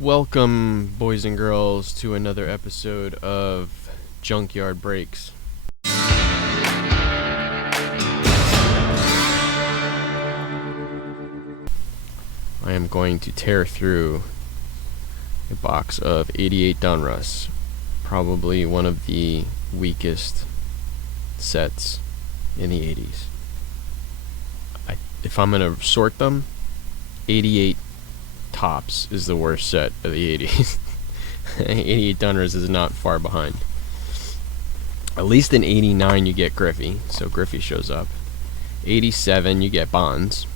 Welcome, boys and girls, to another episode of Junkyard Breaks. I am going to tear through a box of 88 Donruss, probably one of the weakest sets in the 80s. If I'm going to sort them, 88 Tops is the worst set of the 80s. 88 Donruss is not far behind. At least in 89 you get Griffey, so Griffey shows up. 87 you get Bonds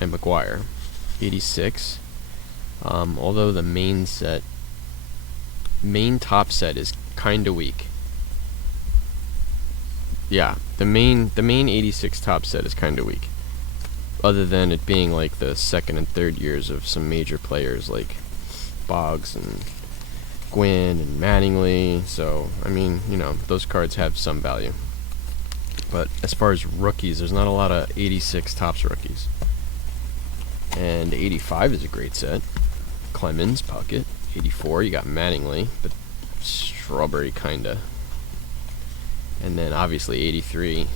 and McGuire. 86, although the main top set is kinda weak. Yeah, the main 86 top set is kinda weak. Other than it being like the second and third years of some major players like Boggs and Gwynn and Mattingly. So, I mean, you know, those cards have some value. But as far as rookies, there's not a lot of 86 Tops rookies. And 85 is a great set. Clemens, Puckett. 84, you got Mattingly, but Strawberry kinda. And then obviously 83.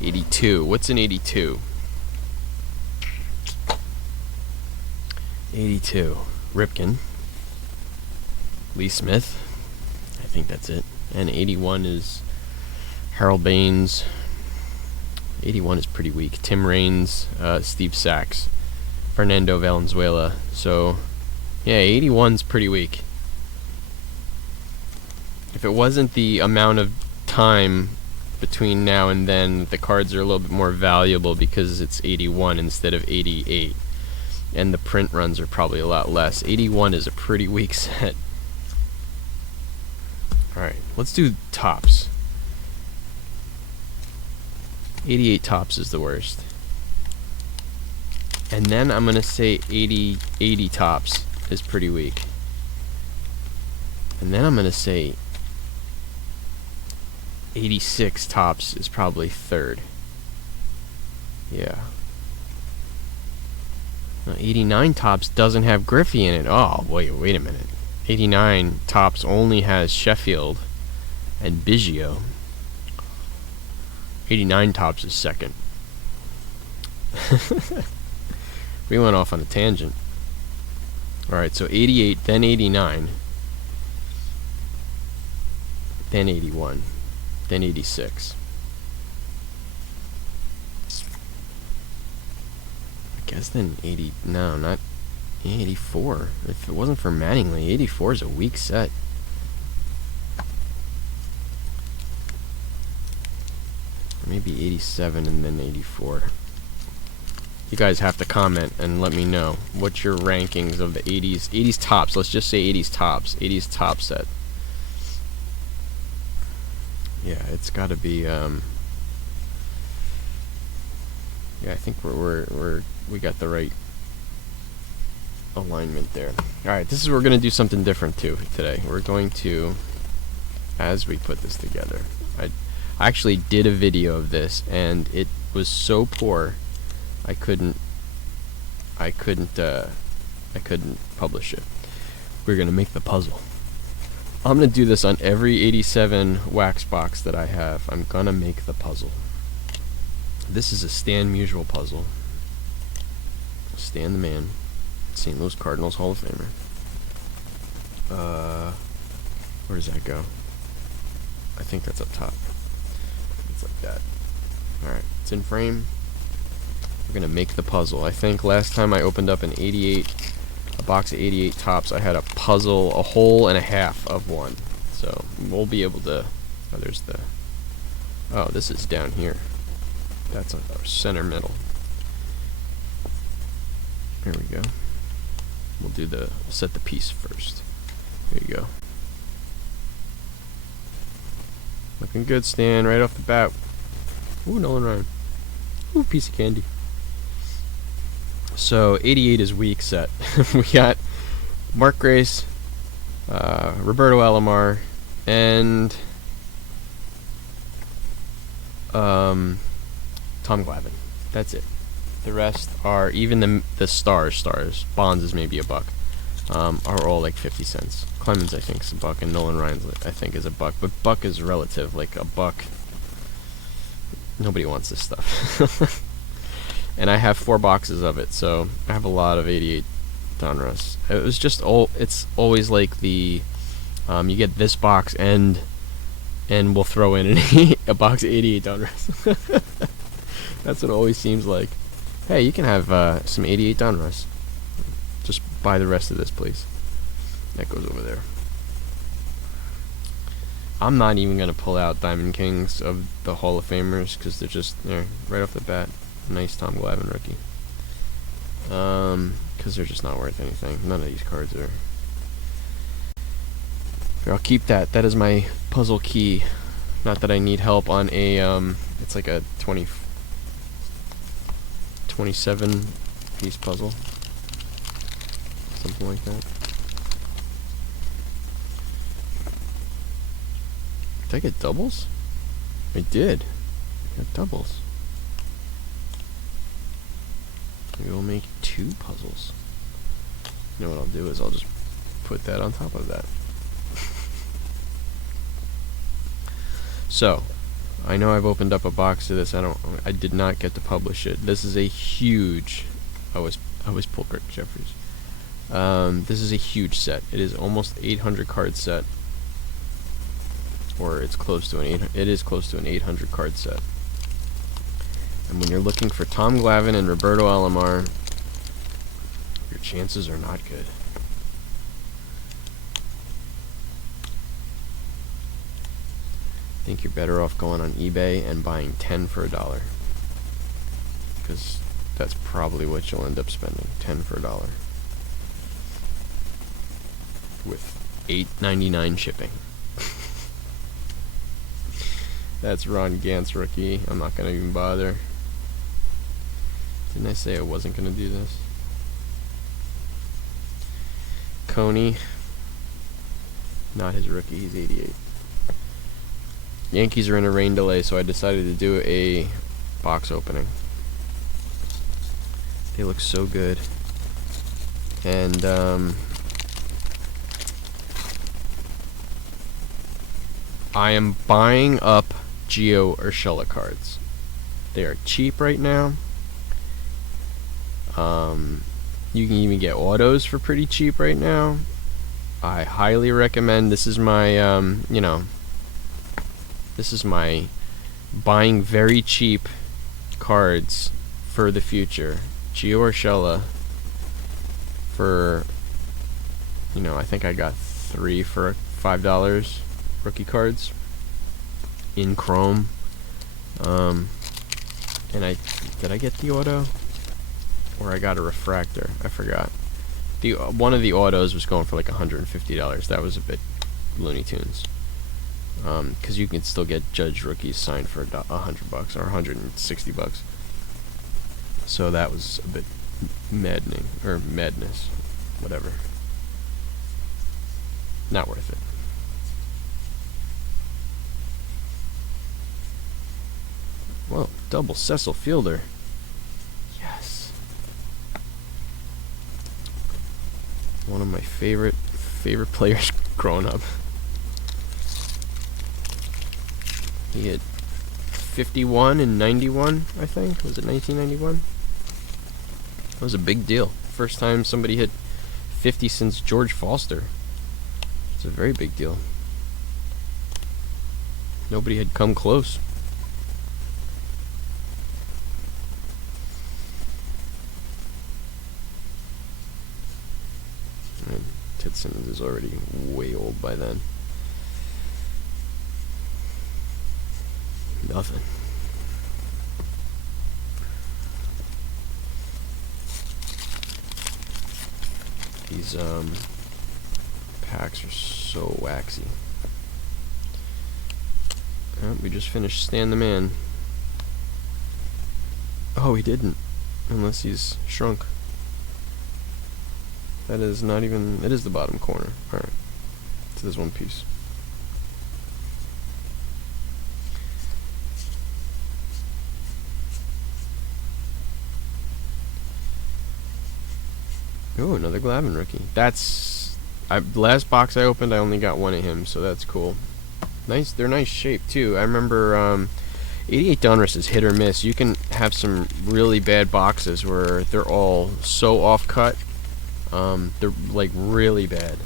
82. What's in 82? 82. Ripken. Lee Smith. I think that's it. And 81 is Harold Baines. 81 is pretty weak. Tim Raines, Steve Sachs, Fernando Valenzuela. So, yeah, 81's pretty weak. If it wasn't the amount of time between now and then, the cards are a little bit more valuable because it's 81 instead of 88. And the print runs are probably a lot less. 81 is a pretty weak set. Alright, let's do tops. 88 Tops is the worst. And then I'm going to say 80 Tops is pretty weak. And then I'm going to say 86 Tops is probably third. Yeah. Now, 89 Tops doesn't have Griffey in it. Oh, wait a minute. 89 Tops only has Sheffield and Biggio. 89 Tops is second. We went off on a tangent. Alright, so 88, then 89, then 81, then 86. I guess then 80, no, not 84. If it wasn't for Mattingly, 84 is a weak set. Maybe 87 and then 84. You guys have to comment and let me know what's your rankings of the 80s tops. Let's just say 80s tops. 80s top set. Yeah, it's got to be yeah, I think we got the right alignment there. Alright, this is we're going to do something different too today. We're going to, as we put this together, I actually did a video of this and it was so poor I couldn't publish it. We're gonna make the puzzle. I'm gonna do this on every 87 wax box that I have. I'm gonna make the puzzle. This is a Stan Musial puzzle. Stan the Man, St. Louis Cardinals Hall of Famer. Where does that go? I think that's up top. It's like that. Alright, it's in frame. We're gonna make the puzzle. I think last time I opened up a box of 88 Tops, I had a puzzle, a whole and a half of one. So we'll be able to. Oh, there's the. Oh, this is down here. That's our center middle. There we go. We'll set the piece first. There you go. Looking good, Stan, right off the bat. Ooh, Nolan Ryan. Ooh, piece of candy. So, 88 is weak set. We got Mark Grace, Roberto Alomar, and Tom Glavine. That's it. The rest are even the stars. Bonds is maybe a buck. are all like 50 cents. Clemens, I think, is a buck, and Nolan Ryan's, I think, is a buck. But buck is relative. Like, a buck, nobody wants this stuff. And I have 4 boxes of it, so I have a lot of 88 Donruss. It was just it's always like the you get this box and we'll throw in a box of 88 Donruss. That's what it always seems like. Hey, you can have some 88 Donruss. Just buy the rest of this, please. That goes over there. I'm not even gonna pull out Diamond Kings of the Hall of Famers because they're right off the bat. Nice Tom Glavine rookie. Because they're just not worth anything. None of these cards are. Here, I'll keep that. That is my puzzle key. Not that I need help on a, it's like a 27 piece puzzle. Something like that. Did I get doubles? I did. I got doubles. Maybe we'll make 2 puzzles. You know what I'll do is I'll just put that on top of that. So, I know I've opened up a box of this. I did not get to publish it. This is a huge. I was pull Kirk Jeffries. This is a huge set. It is almost 800 card set, or it's close to It is close to an 800 card set. And when you're looking for Tom Glavine and Roberto Alomar, your chances are not good. I think you're better off going on eBay and buying 10 for $1. Because that's probably what you'll end up spending. 10 for $1. With $8.99 shipping. That's Ron Gant's rookie. I'm not going to even bother. Didn't I say I wasn't going to do this? Coney. Not his rookie, he's 88. Yankees are in a rain delay, so I decided to do a box opening. They look so good. And, I am buying up Gio Urshela cards. They are cheap right now. You can even get autos for pretty cheap right now. I highly recommend. This is my, this is my buying very cheap cards for the future. Gio Urshela for, I think I got 3 for $5 rookie cards in chrome. And did I get the auto? Or I got a refractor. I forgot. One of the autos was going for like $150. That was a bit Looney Tunes. Because you can still get Judge rookies signed for $100 or $160. So that was a bit maddening, or madness, whatever. Not worth it. Whoa, double Cecil Fielder. Yes. One of my favorite players growing up. He had 51 and 91, I think. Was it 1991? That was a big deal. First time somebody hit 50 since George Foster. It's a very big deal. Nobody had come close. And Ted Simmons is already way old by then. Nothing. These packs are so waxy. Oh, we just finished Stan the Man. Oh, he didn't. Unless he's shrunk. That is not even... It is the bottom corner. Alright. So there's one piece. Oh, another Glavin rookie. That's... last box I opened, I only got one of him, so that's cool. Nice, they're nice shape, too. I remember, 88 Donruss is hit or miss. You can have some really bad boxes where they're all so off-cut. They're, like, really bad.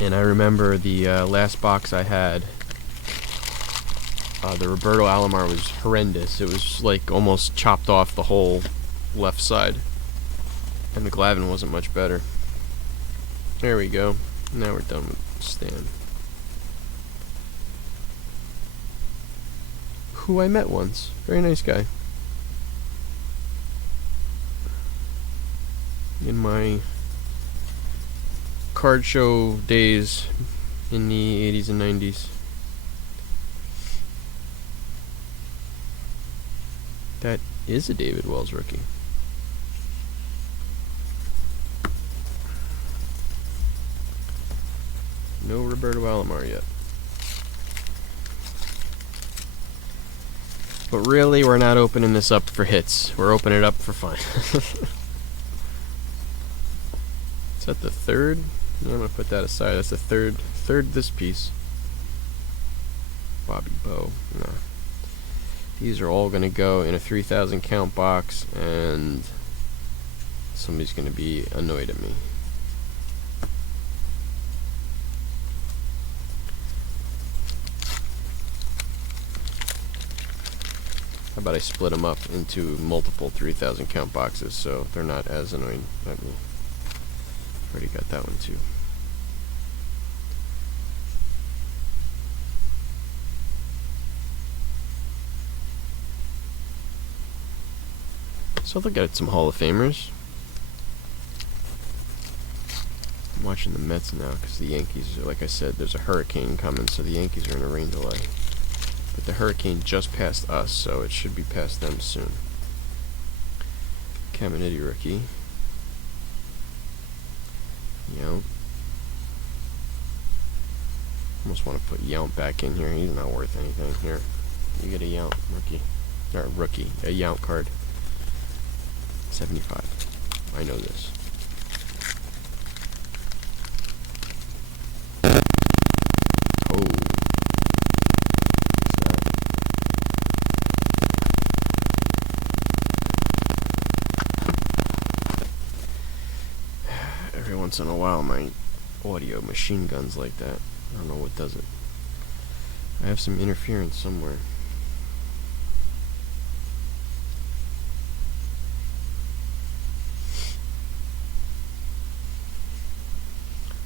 And I remember the last box I had, the Roberto Alomar was horrendous. It was, like, almost chopped off the whole left side. And the Glavin wasn't much better. There we go. Now we're done with Stan. Who I met once. Very nice guy. In my card show days in the 80s and 90s. That is a David Wells rookie. No Roberto Alomar yet. But really, we're not opening this up for hits. We're opening it up for fun. Is that the third? Yeah, I'm gonna put that aside. That's the third this piece. Bobby Bow. No. These are all gonna go in a 3,000 count box, and somebody's gonna be annoyed at me. How about I split them up into multiple 3,000 count boxes so they're not as annoying at me. Already got that one too. So look at some Hall of Famers. I'm watching the Mets now because the Yankees, like I said, there's a hurricane coming, so the Yankees are in a rain delay. But the hurricane just passed us, so it should be past them soon. Caminiti rookie. Yount. Almost want to put Yount back in here. He's not worth anything. Here, you get a Yount rookie. Or rookie. A Yount card. 75. I know this. Oh. Every once in a while my audio machine guns like that. I don't know what does it. I have some interference somewhere.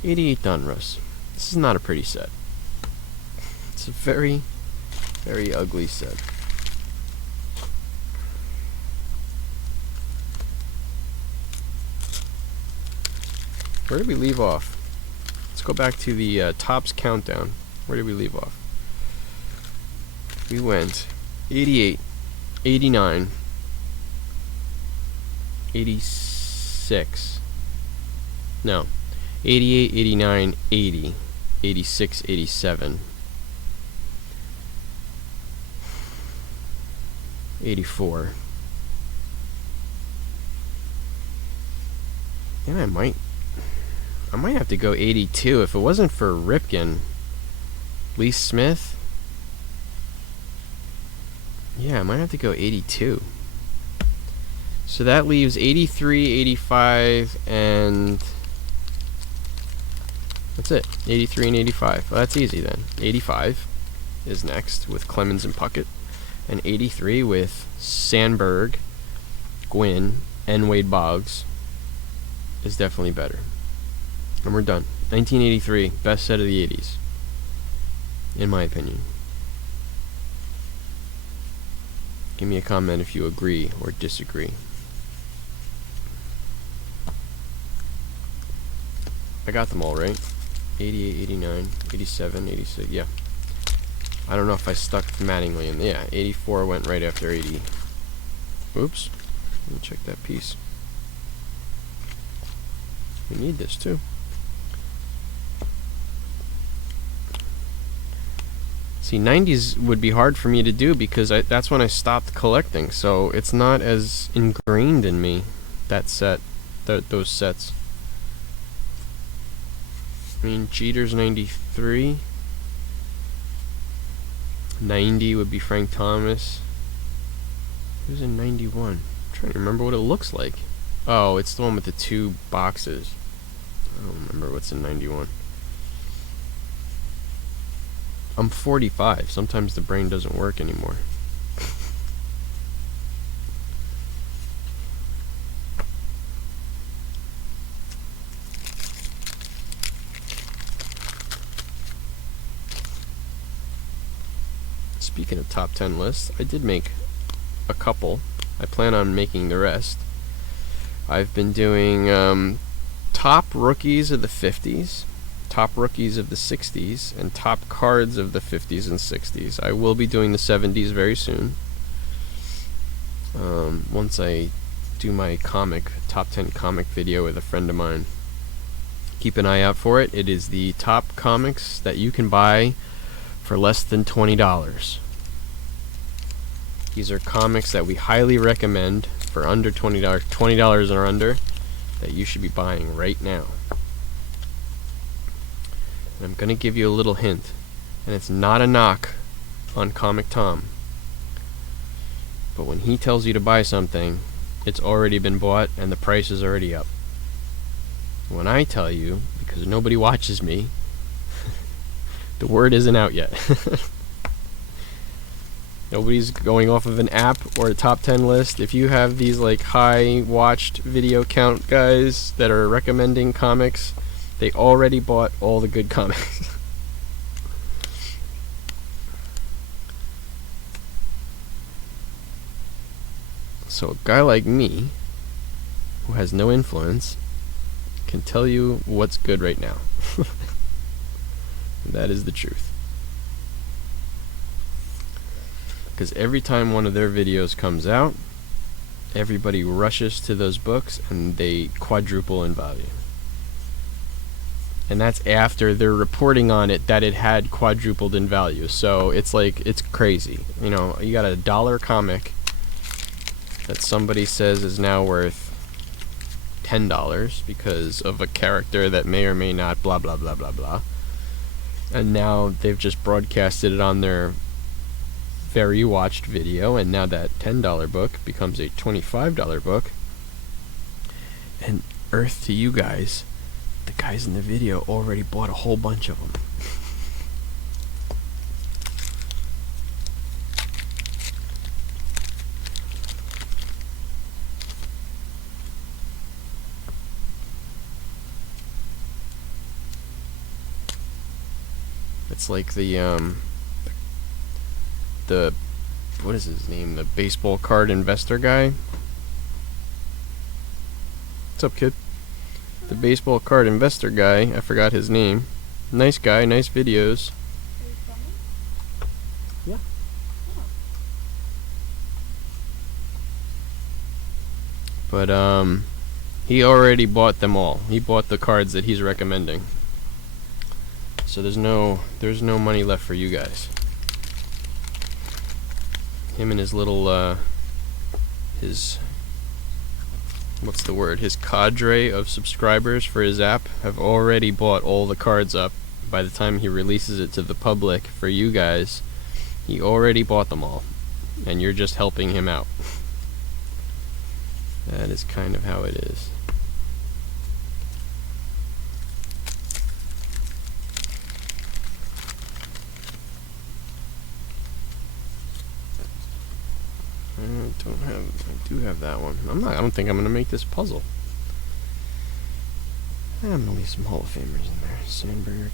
'88 Donruss. This is not a pretty set. It's a very, very ugly set. Where did we leave off? Let's go back to the Topps countdown. Where did we leave off? We went 88, 89, 86. No. 88, 89, 80, 86, 87, 84. And I might have to go 82 if it wasn't for Ripken. Lee Smith. Yeah, I might have to go 82. So that leaves 83, 85, and that's it. 83 and 85. Well, that's easy then. 85 is next with Clemens and Puckett, and 83 with Sandberg, Gwynn, and Wade Boggs is definitely better. And we're done. 1983, best set of the 80s, in my opinion. Give me a comment if you agree or disagree. I got them all right. 88, 89, 87, 86, yeah. I don't know if I stuck Mattingly in. Yeah, 84 went right after 80. Oops. Let me check that piece. We need this too. See, 90s would be hard for me to do because that's when I stopped collecting, so it's not as ingrained in me, that set. those sets. I mean, Jeter's 93. 90 would be Frank Thomas. Who's in 91? I'm trying to remember what it looks like. Oh, it's the one with the 2 boxes. I don't remember what's in 91. I'm 45. Sometimes the brain doesn't work anymore. Speaking of top 10 lists, I did make a couple. I plan on making the rest. I've been doing top rookies of the 50s, top rookies of the 60s, and top cards of the 50s and 60s. I will be doing the 70s very soon. Once I do my top 10 comic video with a friend of mine. Keep an eye out for it. It is the top comics that you can buy for less than $20. These are comics that we highly recommend for under $20, $20 or under, that you should be buying right now. And I'm going to give you a little hint, and it's not a knock on Comic Tom. But when he tells you to buy something, it's already been bought and the price is already up. When I tell you, because nobody watches me, the word isn't out yet. Nobody's going off of an app or a top 10 list. If you have these like high watched video count guys that are recommending comics, they already bought all the good comics. So a guy like me, who has no influence, can tell you what's good right now. That is the truth. Because every time one of their videos comes out, everybody rushes to those books and they quadruple in value. And that's after they're reporting on it that it had quadrupled in value. So it's like, it's crazy. You know, you got a $1 comic that somebody says is now worth $10 because of a character that may or may not blah blah blah blah blah. And now they've just broadcasted it on their very watched video, and now that $10 book becomes a $25 book. And earth to you guys, the guys in the video already bought a whole bunch of them. It's like the what is his name? The baseball card investor guy. What's up, kid? The baseball card investor guy. I forgot his name. Nice guy, nice videos. Are you filming? Yeah. But he already bought them all. He bought the cards that he's recommending. So there's no money left for you guys. Him and his little his what's the word? His cadre of subscribers for his app have already bought all the cards up. By the time he releases it to the public for you guys, he already bought them all, and you're just helping him out. That is kind of how it is. I do have that one. I don't think I'm gonna make this puzzle. I'm gonna leave some Hall of Famers in there. Sandberg.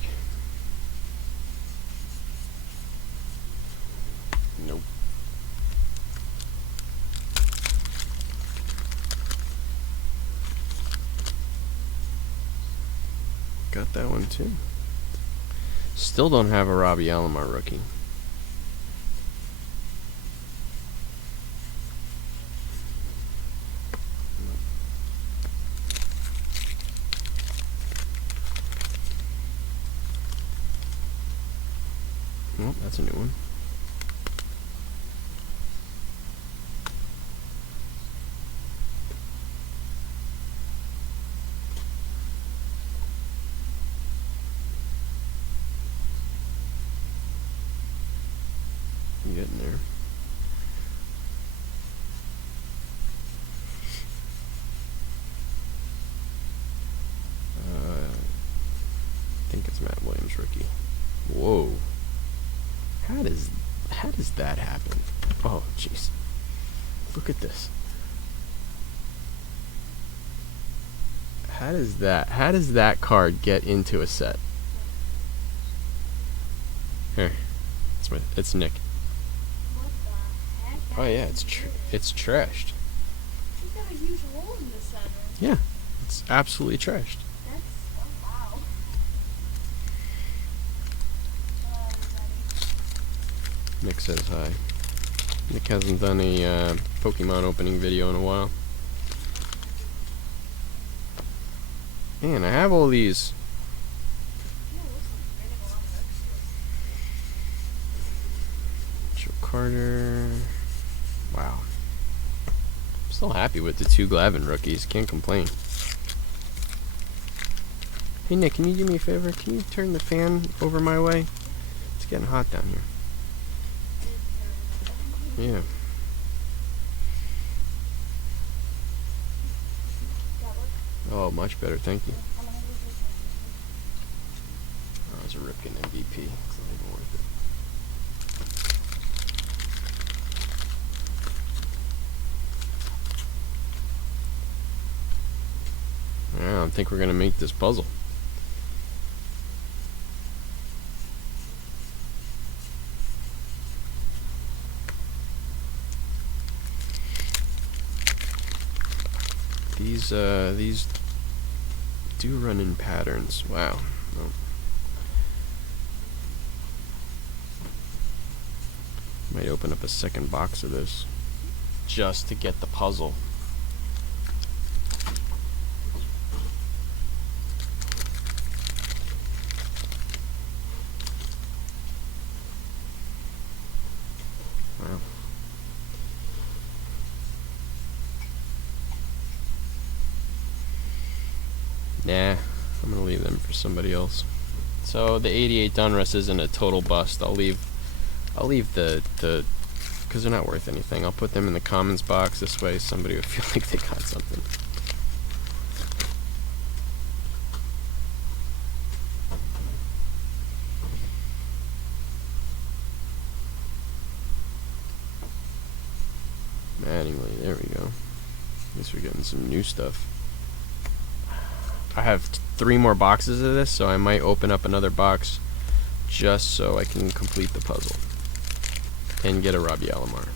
Nope. Got that one too. Still don't have a Robbie Alomar rookie. Oh, that's a new one. It's Matt Williams rookie. Whoa. How does that happen? Oh, jeez. Look at this. How does that card get into a set? Here. It's Nick. What the heck? Oh yeah, it's trashed. She's got a huge hole in the center. Yeah. It's absolutely trashed. That's, oh wow. Nick says hi. Nick hasn't done a Pokemon opening video in a while. Man, I have all these. Joe Carter. Wow. I'm still happy with the 2 Glavin rookies. Can't complain. Hey Nick, can you do me a favor? Can you turn the fan over my way? It's getting hot down here. Yeah. Oh, much better, thank you. Oh, it's a Ripken MVP. It's not even worth it. Yeah, I don't think we're gonna make this puzzle. These do run in patterns. Wow. Well, might open up a second box of this just to get the puzzle. Wow. Nah, I'm gonna leave them for somebody else. So the 88 Donruss isn't a total bust. I'll leave the because they're not worth anything. I'll put them in the commons box. This way somebody would feel like they got something. Mattingly, there we go. At least we're getting some new stuff. I have 3 more boxes of this, so I might open up another box just so I can complete the puzzle and get a Robbie Alomar.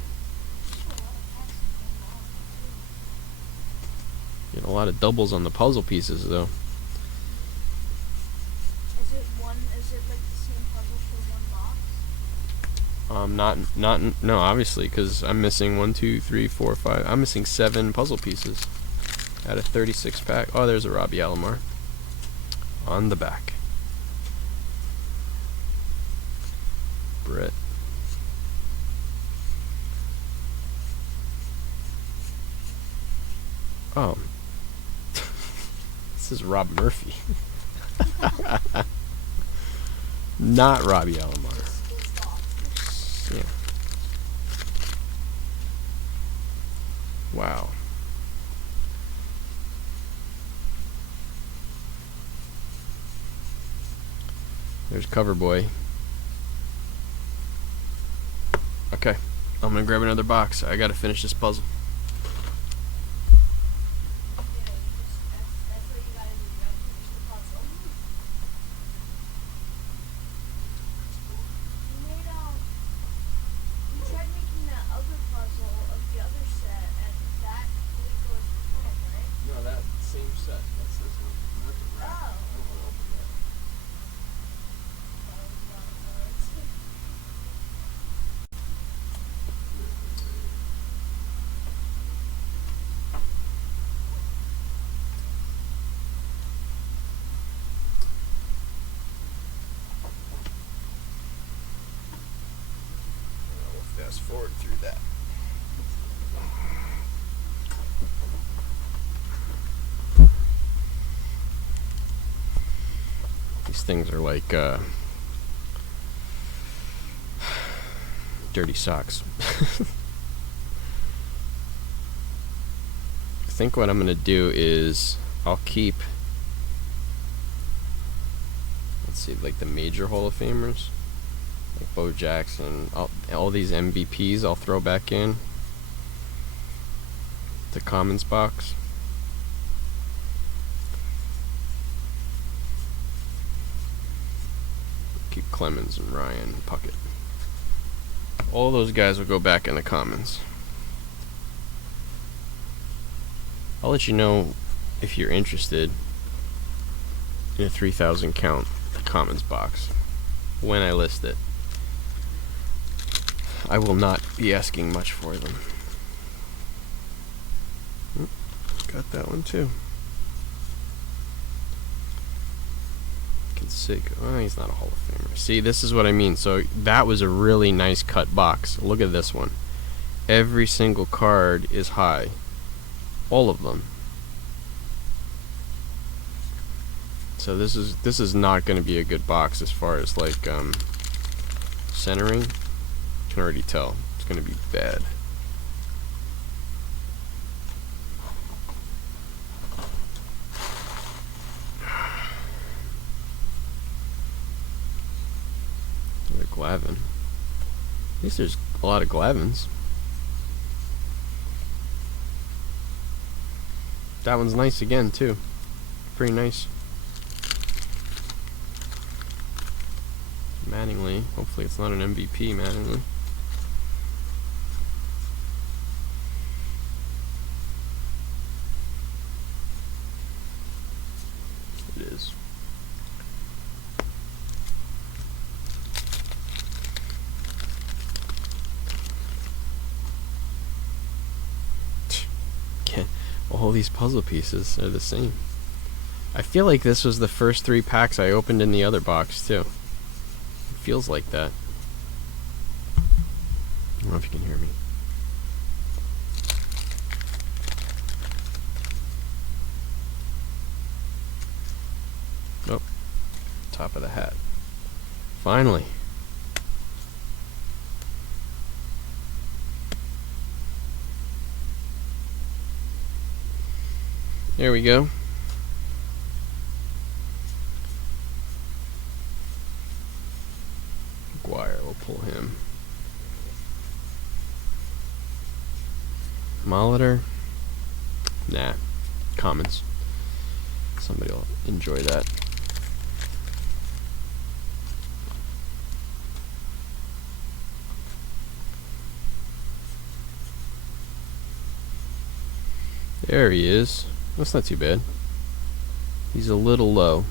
Get a lot of doubles on the puzzle pieces, though. Is it like the same puzzle for one box? No, obviously, because I'm missing 1, 2, 3, 4, 5. I'm missing 7 puzzle pieces out of 36 pack. Oh, there's a Robbie Alomar on the back. Brett. Oh. This is Rob Murphy. Not Robbie Alomar. Yeah. Wow. There's Cover Boy. Okay, I'm gonna grab another box. I gotta finish this puzzle. That's what you gotta do. You gotta finish the puzzle. We tried making that other puzzle of the other set, and that didn't go as planned, right? No, that same set. That's this one. That's a wrap. Oh. I don't want to open that. That was a lot of cards. We'll fast forward through that. These things are like dirty socks. I think what I'm gonna do is I'll keep let's see, like the major Hall of Famers, like Bo Jackson, all these MVPs I'll throw back in the Commons box. Keep Clemens and Ryan and Puckett. All those guys will go back in the Commons. I'll let you know if you're interested in a 3,000 count Commons box when I list it. I will not be asking much for them. Got that one too. Sick. Oh, he's not a Hall of Famer. See, this is what I mean. So that was a really nice cut box. Look at this one. Every single card is high. All of them. So this is not going to be a good box as far as like centering. You can already tell it's going to be bad. Glavin. At least there's a lot of Glavins. That one's nice again too. Pretty nice. Mattingly. Hopefully it's not an MVP, Mattingly. It is. All these puzzle pieces are the same. I feel like this was the first 3 packs I opened in the other box too. It feels like that. I don't know if you can hear me. Nope. Top of the hat. Finally. There we go. McGuire, we'll pull him. Molitor? Nah. Commons. Somebody will enjoy that. There he is. That's not too bad. He's a little low.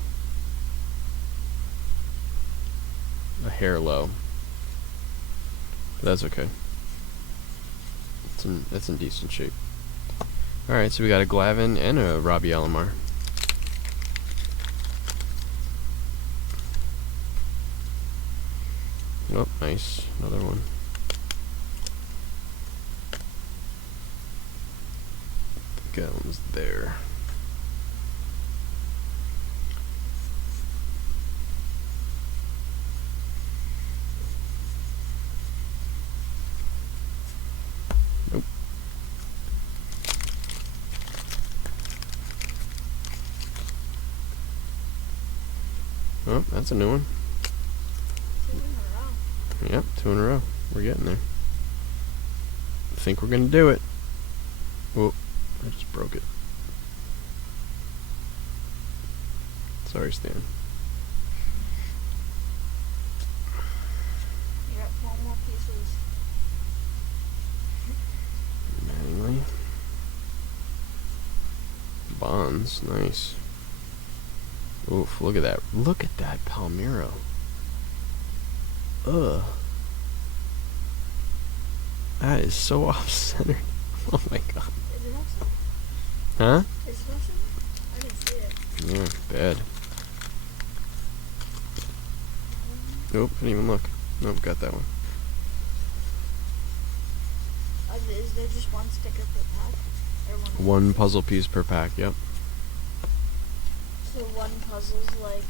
A hair low. But that's okay. That's in decent shape. Alright, so we got a Glavin and a Robbie Alomar. Oh, nice. Another one. That one's there. Nope. Oh, that's a new one. 2 in a row. Yep, 2 in a row. We're getting there. I think we're gonna do it. Whoop. I just broke it. Sorry, Stan. You got 4 more pieces. Mattingly. Bonds, nice. Oof, look at that. Look at that Palmiro. Ugh. That is so off-centered. Oh my god. Is it awesome? Huh? Is it awesome? I didn't see it. Yeah, bad. Nope, didn't even look. Nope, got that one. Is there just 1 sticker per pack? Or 1 puzzle piece per pack, yep. So 1 puzzle's like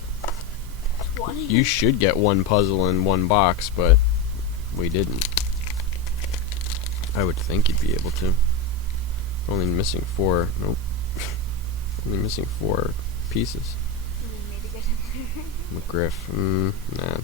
20? You should get 1 puzzle in 1 box, but we didn't. I would think you'd be able to. Only missing 4. Nope. Only missing 4 pieces. You need me to get him. McGriff. Nah.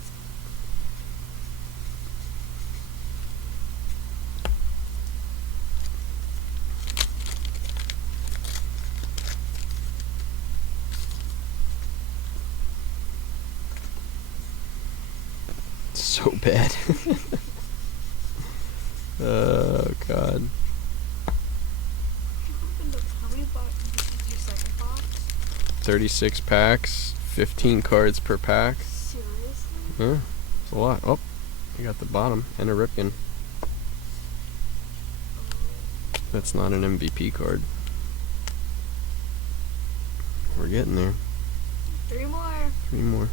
It's so bad. Oh God. How many boxes? This is your second box? 36 packs, 15 cards per pack. Seriously? Huh? It's a lot. Oh, you got the bottom and a Ripken. That's not an MVP card. We're getting there. 3 more. 3 more.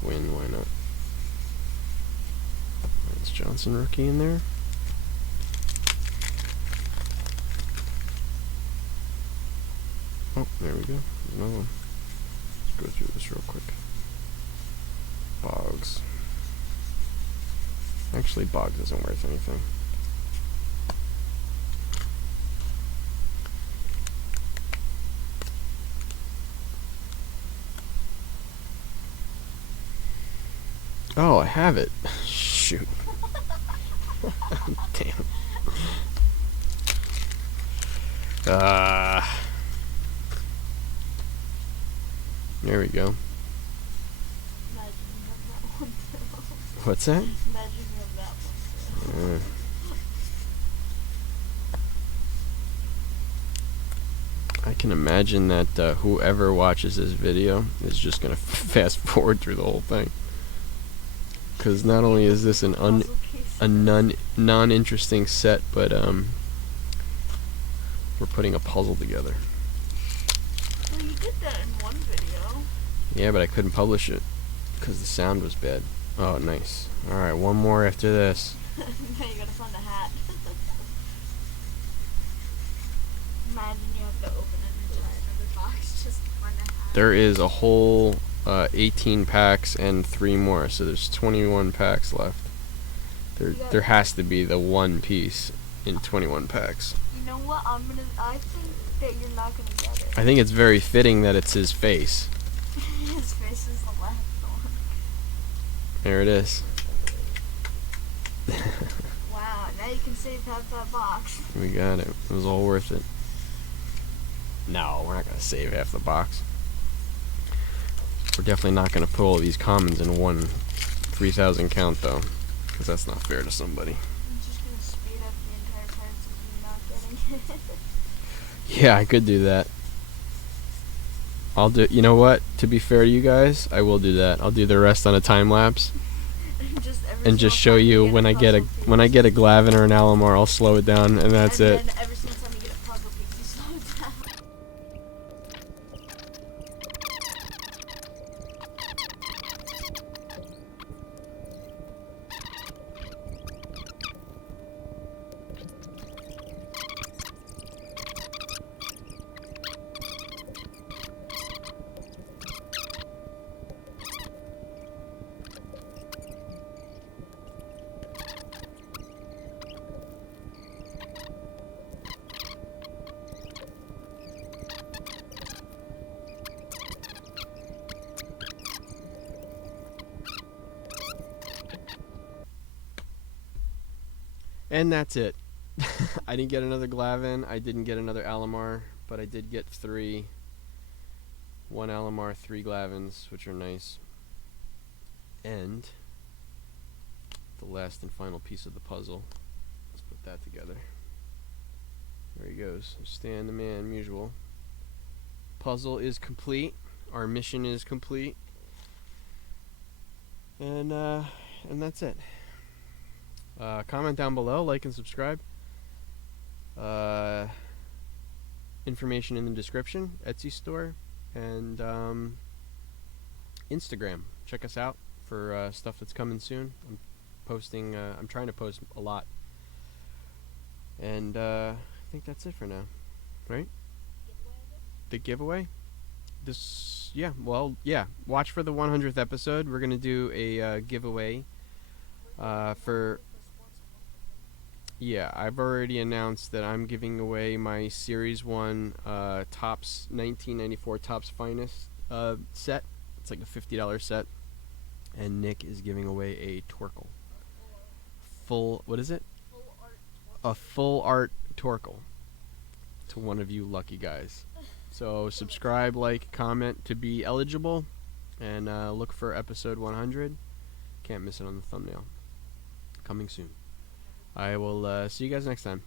Gwyn, why not? Lance Johnson rookie in there. Oh, there we go. There's another one. Let's go through this real quick. Boggs. Actually, Boggs isn't worth anything. Oh, I have it. Shoot. Damn. There we go. Imagine you have that one too. What's that? Imagine you have that one too. I can imagine that whoever watches this video is just gonna fast forward through the whole thing. Because not only is this a non-interesting set, but we're putting a puzzle together. Well, you did that in one video. Yeah, but I couldn't publish it because the sound was bad. Oh, nice. All right, one more after this. Now you gotta find a hat. Imagine you have to open it and try another box just to find a hat. There is a whole 18 packs and 3 more, so there's 21 packs left. There has to be the one piece in 21 packs. You know what? I think that you're not gonna get it. I think it's very fitting that it's his face. His face is the last one. There it is. Wow, now you can save half that box. We got it. It was all worth it. No, we're not going to save half the box. We're definitely not going to put all these commons in one 3,000 count, though. Because that's not fair to somebody. I'm just going to speed up the entire cards of you not getting it. Yeah, I could do that. I'll do. You know what? To be fair to you guys, I will do that. I'll do the rest on a time lapse, and just show you when I get a Glavin or an Alomar, I'll slow it down, and that's it. And then every single time you get a puzzle piece, you slow it down. And that's it. I didn't get another Glavin. I didn't get another Alomar, but I did get 3. 1 Alomar, 3 Glavins, which are nice. And the last and final piece of the puzzle. Let's put that together. There he goes. Stan the man, usual. Puzzle is complete. Our mission is complete. And that's it. Comment down below, like and subscribe. Information in the description, Etsy store, and Instagram. Check us out for stuff that's coming soon. I'm posting. I'm trying to post a lot, and I think that's it for now. Right? The giveaway. This, yeah. Well, yeah. Watch for the 100th episode. We're gonna do a giveaway for. Yeah, I've already announced that I'm giving away my Series 1 Topps 1994 Topps Finest set. It's like a $50 set. And Nick is giving away a Torkoal. Full, what is it? Full art. A full art Torkoal to one of you lucky guys. So subscribe, like, comment to be eligible, and look for episode 100. Can't miss it on the thumbnail. Coming soon. I will see you guys next time.